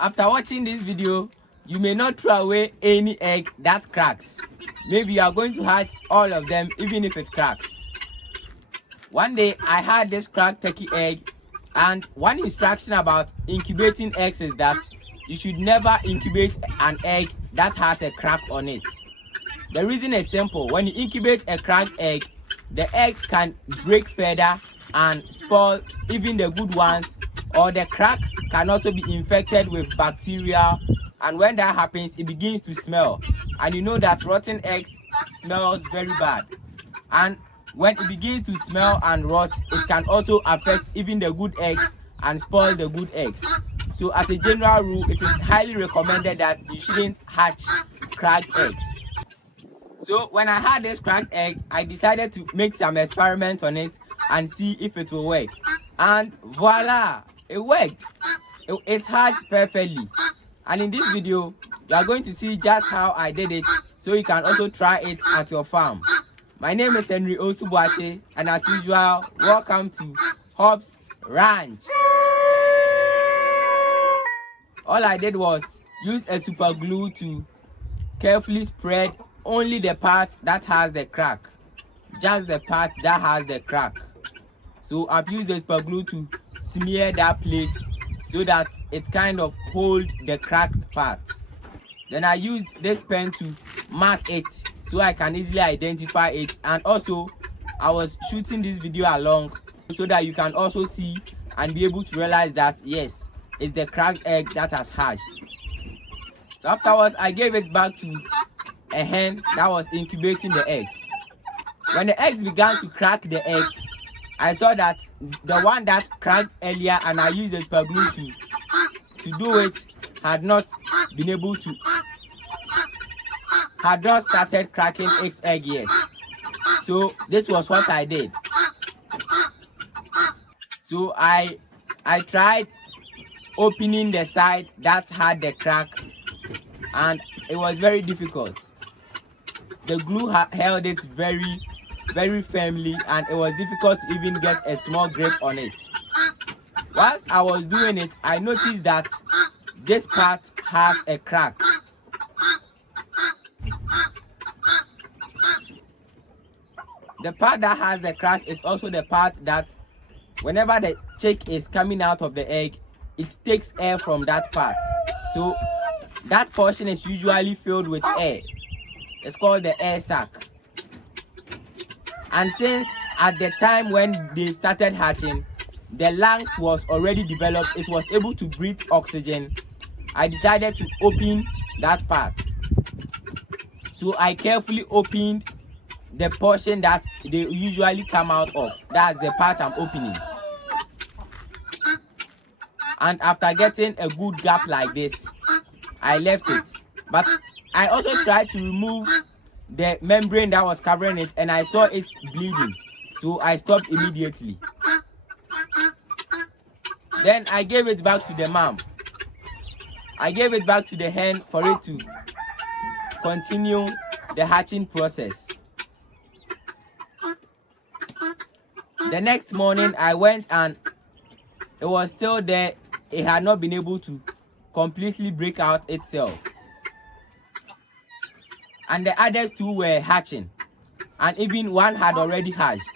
After watching this video, you may not throw away any egg that cracks. Maybe you are going to hatch all of them even if it cracks. One day I had this cracked turkey egg, and one instruction about incubating eggs is that you should never incubate an egg that has a crack on it. The reason is simple. When you incubate a cracked egg, the egg can break further and spoil even the good ones, or the crack can also be infected with bacteria, and when that happens it begins to smell, and you know that rotten eggs smells very bad, and when it begins to smell and rot, it can also affect even the good eggs and spoil the good eggs. So as a general rule, it is highly recommended that you shouldn't hatch cracked eggs. So when I had this cracked egg, I decided to make some experiment on it and see if it will work. And voila, it worked. It hatched perfectly. And in this video, you are going to see just how I did it, so you can also try it at your farm. My name is Henry Osubuache, and as usual, welcome to Hobbs Ranch. All I did was use a super glue to carefully spread only the part that has the crack, just the part that has the crack. So I've used the super glue to smear that place so that it kind of hold the cracked parts. Then I used this pen to mark it so I can easily identify it, and also I was shooting this video along so that you can also see and be able to realize that yes, it's the cracked egg that has hatched. So afterwards I gave it back to a hen that was incubating the eggs. When the eggs began to crack the eggs, I saw that the one that cracked earlier and I used the super glue to do it had not started cracking its egg yet. So this was what I did. So I tried opening the side that had the crack, and it was very difficult. The glue held it very, very firmly, and it was difficult to even get a small grip on it. Whilst I was doing it, I noticed that this part has a crack. The part that has the crack is also the part that whenever the chick is coming out of the egg, it takes air from that part. So that portion is usually filled with air. It's called the air sac. And since at the time when they started hatching, the lungs was already developed, it was able to breathe oxygen, I decided to open that part. So I carefully opened the portion that they usually come out of. That's the part I'm opening. And after getting a good gap like this, I left it. But I also tried to remove the membrane that was covering it, and I saw it bleeding. So I stopped immediately. Then I gave it back to the mom. I gave it back to the hen for it to continue the hatching process. The next morning I went and it was still there. It had not been able to completely break out itself. And the others two were hatching, and even one had already hatched.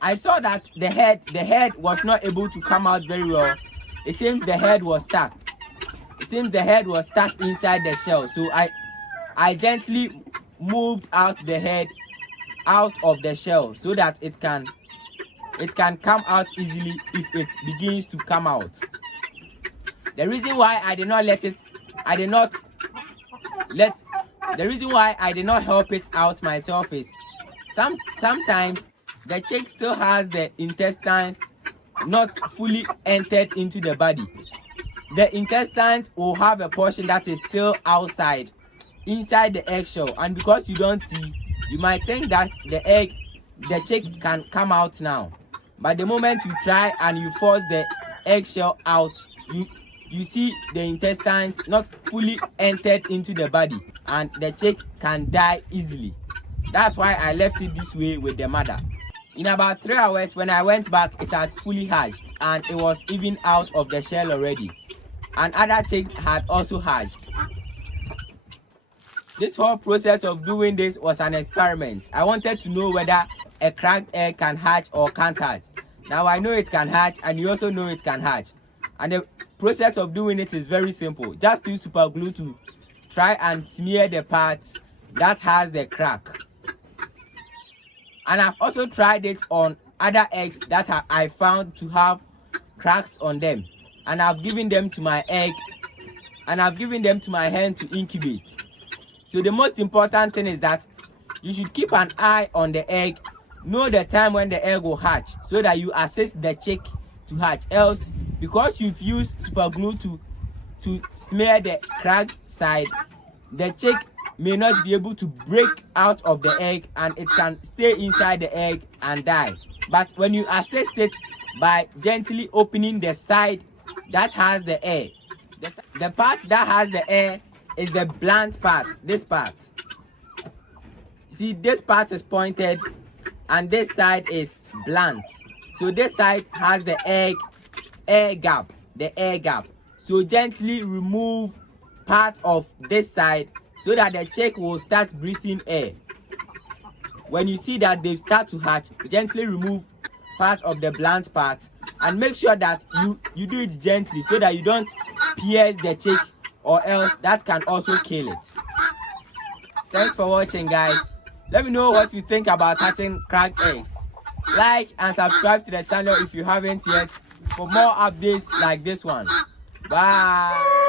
I saw that the head was not able to come out very well. It seems the head was stuck. It seems the head was stuck inside the shell. So I gently moved out the head out of the shell so that it can come out easily if it begins to come out. The reason why I did not help it out myself is sometimes the chick still has the intestines not fully entered into the body. The intestines will have a portion that is still outside, inside the eggshell, and because you don't see, you might think that the chick can come out now. But the moment you try and you force the eggshell out, you see the intestines not fully entered into the body, and the chick can die easily. That's why I left it this way with the mother. In about 3 hours, when I went back, it had fully hatched and it was even out of the shell already. And other chicks had also hatched. This whole process of doing this was an experiment. I wanted to know whether a cracked egg can hatch or can't hatch. Now I know it can hatch, and you also know it can hatch. And the process of doing it is very simple. Just use super glue to try and smear the part that has the crack. And I've also tried it on other eggs that I found to have cracks on them. And I've given them to my egg, and I've given them to my hen to incubate. So the most important thing is that you should keep an eye on the egg, know the time when the egg will hatch, so that you assist the chick to hatch. Else, because you've used super glue to smear the cracked side, the chick may not be able to break out of the egg, and it can stay inside the egg and die. But when you assist it by gently opening the side that has the air, the part that has the air is the blunt part, this part. See, this part is pointed and this side is blunt. So this side has the air gap. So gently remove part of this side so that the chick will start breathing air. When you see that they start to hatch, gently remove part of the blunt part, and make sure that you do it gently so that you don't pierce the chick, or else that can also kill it. Thanks for watching, guys. Let me know what you think about hatching cracked eggs. Like and subscribe to the channel if you haven't yet for more updates like this one. Bye.